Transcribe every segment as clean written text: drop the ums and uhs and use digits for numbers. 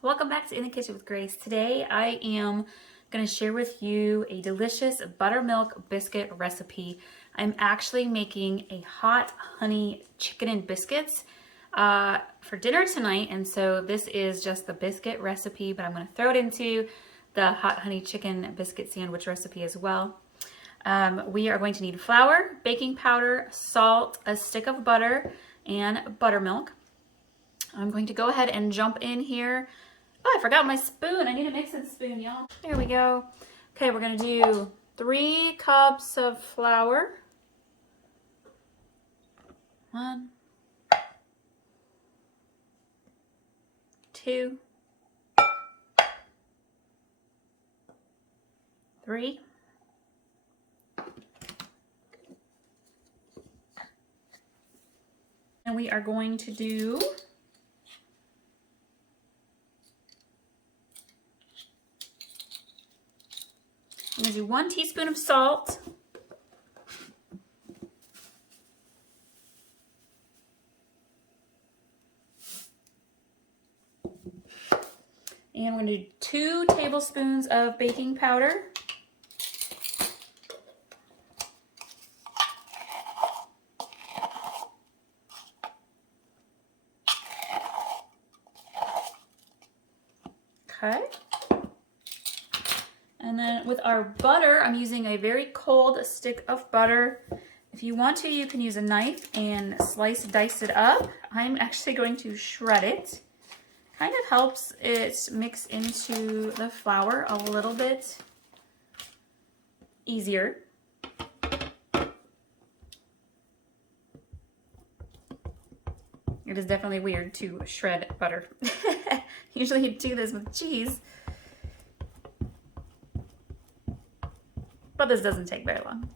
Welcome back to In the Kitchen with Grace. Today I am going to share with you a delicious buttermilk biscuit recipe. I'm actually making a hot honey chicken and biscuits for dinner tonight, and so this is just the biscuit recipe, but I'm going to throw it into the hot honey chicken biscuit sandwich recipe as well. We are going to need flour, baking powder, salt, a stick of butter, and buttermilk. I'm going to go ahead and jump in here. Oh, I forgot my spoon. I need a mixing spoon, y'all. There we go. Okay, we're going to do 3 cups of flour. 1, 2, 3. And we are going to do I'm going to do 1 teaspoon of salt. And we're going to do 2 tablespoons of baking powder. Okay. And then with our butter, I'm using a very cold stick of butter. If you want to, you can use a knife and dice it up. I'm actually going to shred it. Kind of helps it mix into the flour a little bit easier. It is definitely weird to shred butter. Usually you do this with cheese. But this doesn't take very long.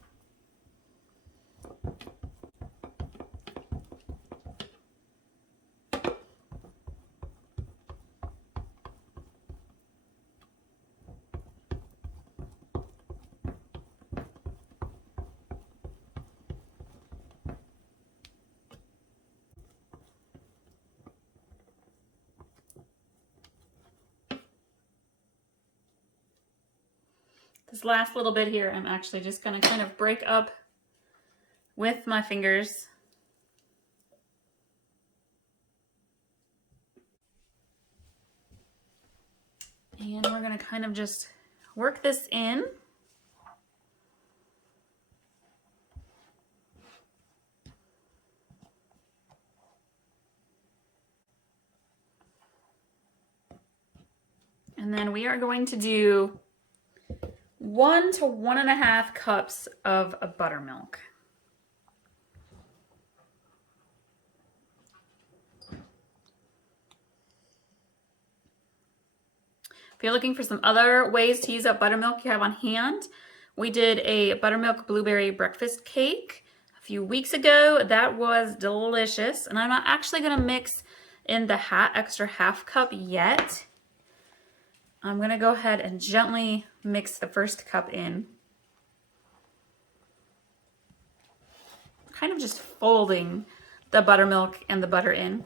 This last little bit here, I'm actually just going to kind of break up with my fingers. And we're going to kind of just work this in. And then we are going to do 1 to 1.5 cups of buttermilk. If you're looking for some other ways to use up buttermilk you have on hand, we did a buttermilk blueberry breakfast cake a few weeks ago. That was delicious, and I'm not actually going to mix in the extra half cup yet. I'm going to go ahead and gently mix the first cup in. Kind of just folding the buttermilk and the butter in.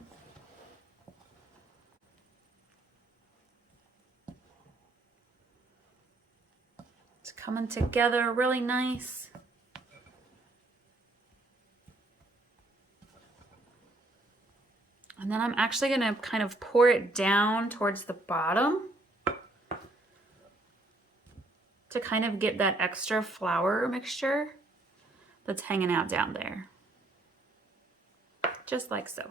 It's coming together really nice. And then I'm actually going to kind of pour it down towards the bottom to kind of get that extra flour mixture that's hanging out down there. Just like so.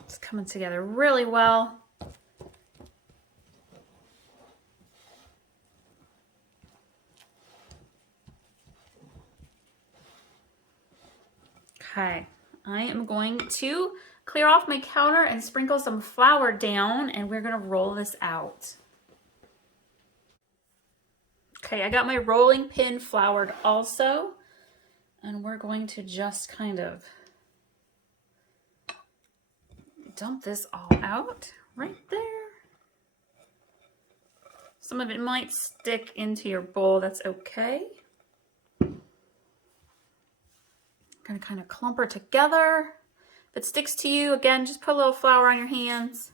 It's coming together really well. Okay, I am going to clear off my counter and sprinkle some flour down, and we're going to roll this out. Okay, I got my rolling pin floured also, and we're going to just kind of dump this all out right there. Some of it might stick into your bowl, that's okay. Gonna kind of clump her together. If it sticks to you, again, just put a little flour on your hands.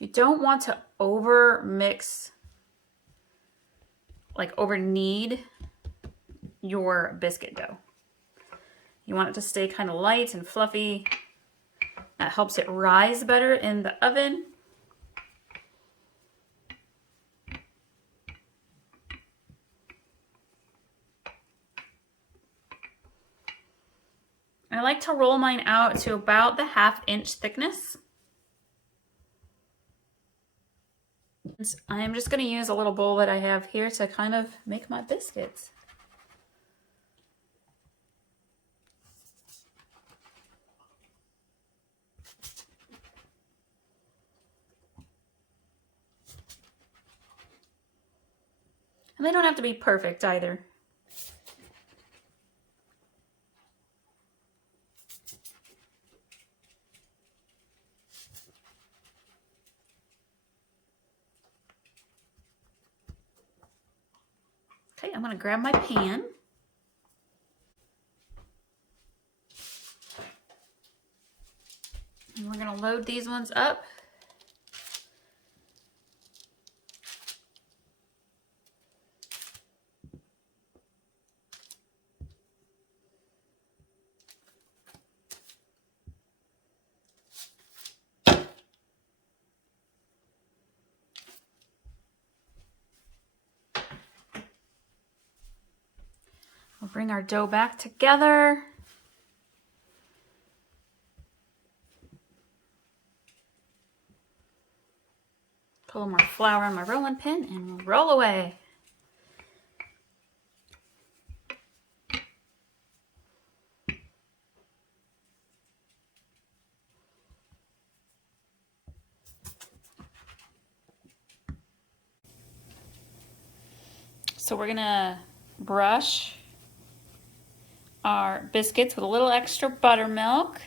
You don't want to over mix, like over knead your biscuit dough. You want it to stay kind of light and fluffy. That helps it rise better in the oven. I like to roll mine out to about the 1/2 inch thickness. I am just going to use a little bowl that I have here to kind of make my biscuits. And they don't have to be perfect either. Okay, I'm going to grab my pan. And we're going to load these ones up. We'll bring our dough back together. Put a little more flour on my rolling pin and roll away. So we're gonna brush our biscuits with a little extra buttermilk.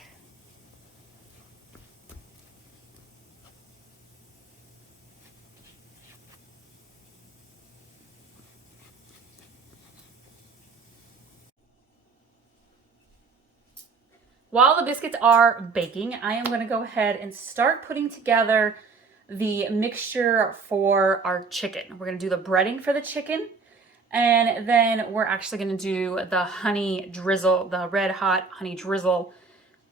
While the biscuits are baking, I am going to go ahead and start putting together the mixture for our chicken. We're going to do the breading for the chicken, and then we're actually going to do the honey drizzle, the red hot honey drizzle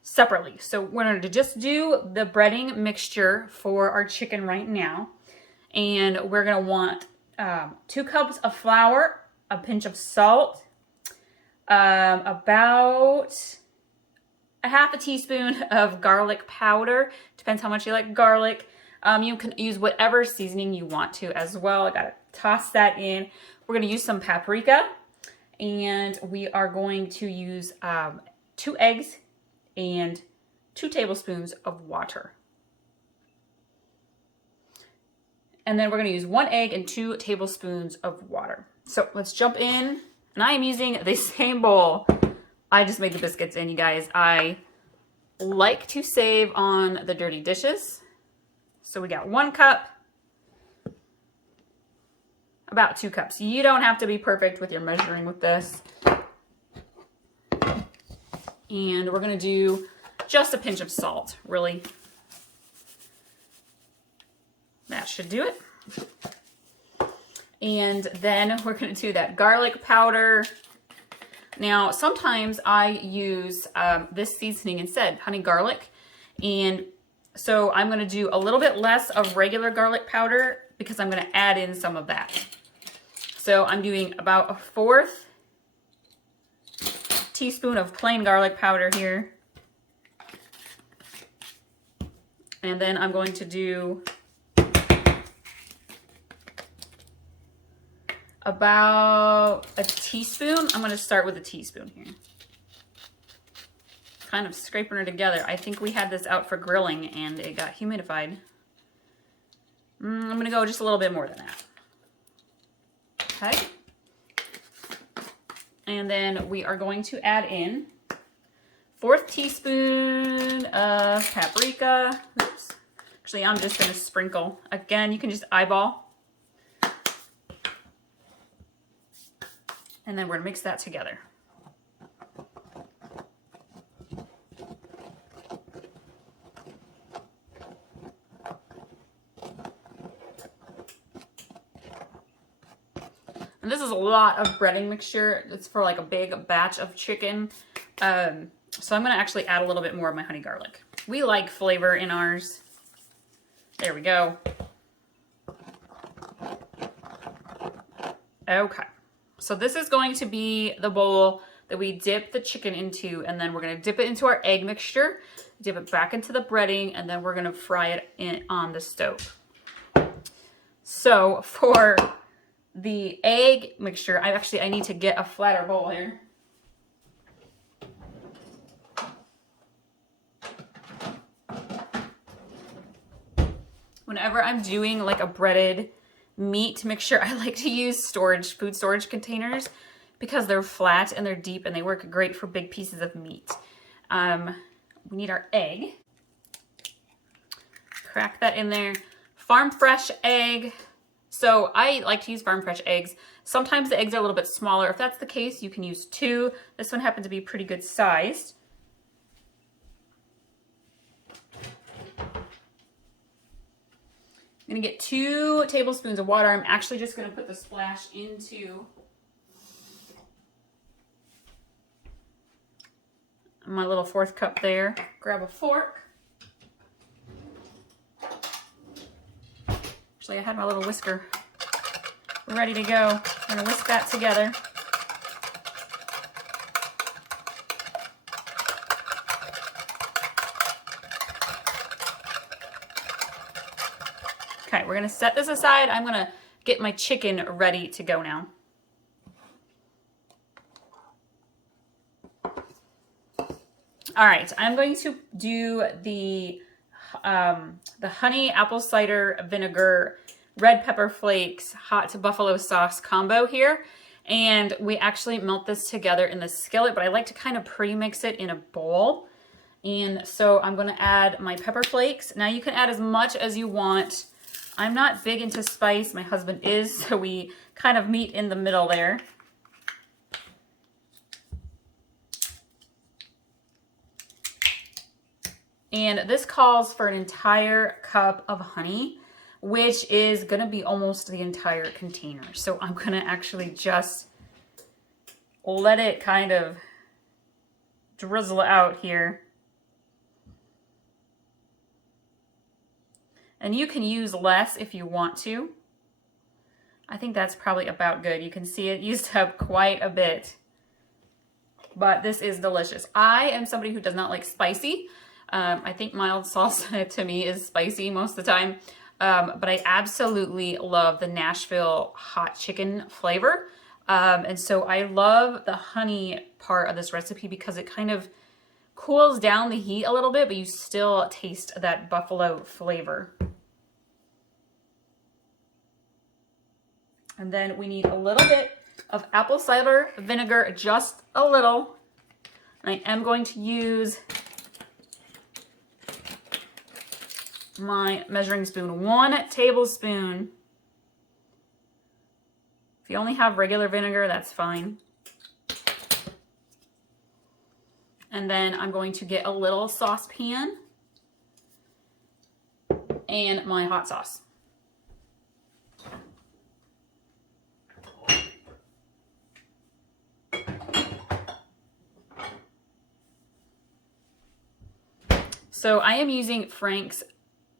separately. So we're going to just do the breading mixture for our chicken right now. And we're going to want 2 cups of flour, a pinch of salt, about a 1/2 teaspoon of garlic powder. Depends how much you like garlic. You can use whatever seasoning you want to as well. I gotta toss that in. We're gonna use some paprika, and we are going to use 2 eggs and 2 tablespoons of water. And then we're gonna use 1 egg and 2 tablespoons of water. So let's jump in. And I am using the same bowl I just made the biscuits in, you guys. I like to save on the dirty dishes. So we got 1 cup, about 2 cups. You don't have to be perfect with your measuring with this. And we're gonna do just a pinch of salt, really. That should do it. And then we're gonna do that garlic powder. Now, sometimes I use this seasoning instead, honey garlic. And so I'm gonna do a little bit less of regular garlic powder because I'm gonna add in some of that. So I'm doing about a 1/4 teaspoon of plain garlic powder here. And then I'm going to do about a teaspoon. I'm going to start with a teaspoon here. Kind of scraping her together. I think we had this out for grilling and it got humidified. I'm gonna go just a little bit more than that. Okay. And then we are going to add in 1/4 teaspoon of paprika. Oops. Actually, I'm just gonna sprinkle. Again, you can just eyeball. And then we're gonna mix that together. And this is a lot of breading mixture. It's for like a big batch of chicken. So I'm gonna actually add a little bit more of my honey garlic. We like flavor in ours. There we go. Okay. So this is going to be the bowl that we dip the chicken into, and then we're gonna dip it into our egg mixture, dip it back into the breading, and then we're gonna fry it on the stove. So for the egg mixture, I need to get a flatter bowl here. Whenever I'm doing like a breaded meat mixture, I like to use food storage containers because they're flat and they're deep and they work great for big pieces of meat. We need our egg. Crack that in there. Farm fresh egg. So I like to use farm fresh eggs. Sometimes the eggs are a little bit smaller. If that's the case, you can use 2. This one happened to be pretty good sized. I'm gonna get 2 tablespoons of water. I'm actually just gonna put the splash into my little 4th cup there. Grab a fork. Actually, I had my little whisker ready to go. I'm gonna whisk that together. Okay, we're gonna set this aside. I'm gonna get my chicken ready to go now. All right, I'm going to do the honey apple cider vinegar, red pepper flakes, hot buffalo sauce combo here. And we actually melt this together in the skillet, but I like to kind of pre-mix it in a bowl. And so I'm gonna add my pepper flakes. Now you can add as much as you want. I'm not big into spice, my husband is, so we kind of meet in the middle there. And this calls for an entire cup of honey, which is gonna be almost the entire container. So I'm gonna actually just let it kind of drizzle out here. And you can use less if you want to. I think that's probably about good. You can see it used up quite a bit. But this is delicious. I am somebody who does not like spicy. I think mild salsa to me is spicy most of the time. But I absolutely love the Nashville hot chicken flavor. And so I love the honey part of this recipe because it kind of cools down the heat a little bit, but you still taste that buffalo flavor. And then we need a little bit of apple cider vinegar, just a little. And I am going to use my measuring spoon, 1 tablespoon. If you only have regular vinegar, that's fine. And then I'm going to get a little saucepan and my hot sauce. So I am using Frank's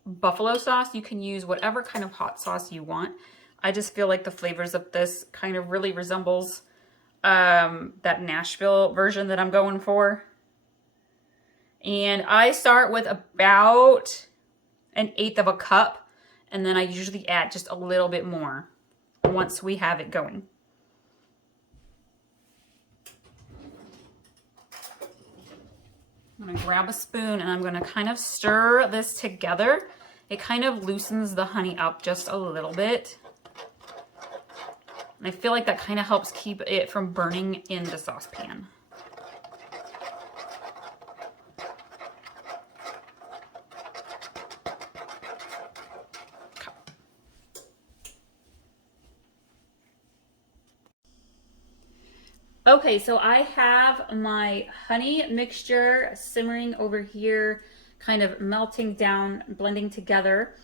buffalo sauce. You can use whatever kind of hot sauce you want. I just feel like the flavors of this kind of really resembles that Nashville version that I'm going for. And I start with about 1/8 of a cup, and then I usually add just a little bit more once we have it going. I'm gonna grab a spoon and I'm gonna kind of stir this together. it kind of loosens the honey up just a little bit. And I feel like that kind of helps keep it from burning in the saucepan. Okay, so I have my honey mixture simmering over here, kind of melting down, blending together.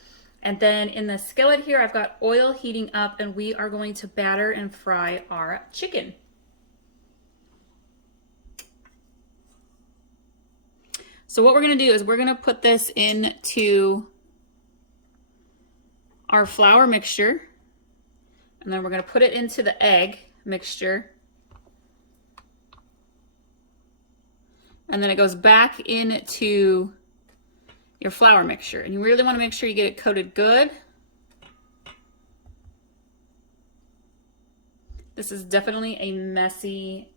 And then in the skillet here, I've got oil heating up, and we are going to batter and fry our chicken. So what we're going to do is we're going to put this into our flour mixture, and then we're going to put it into the egg mixture. And then it goes back into your flour mixture. And you really want to make sure you get it coated good. This is definitely a messy,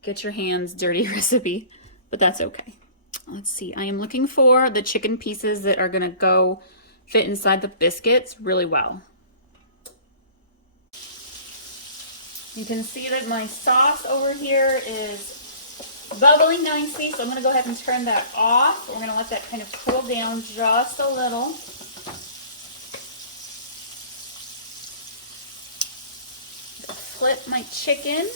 get your hands dirty recipe, but that's okay. Let's see, I am looking for the chicken pieces that are gonna go fit inside the biscuits really well. You can see that my sauce over here is bubbling nicely, so I'm going to go ahead and turn that off. We're going to let that kind of cool down just a little. Flip my chicken.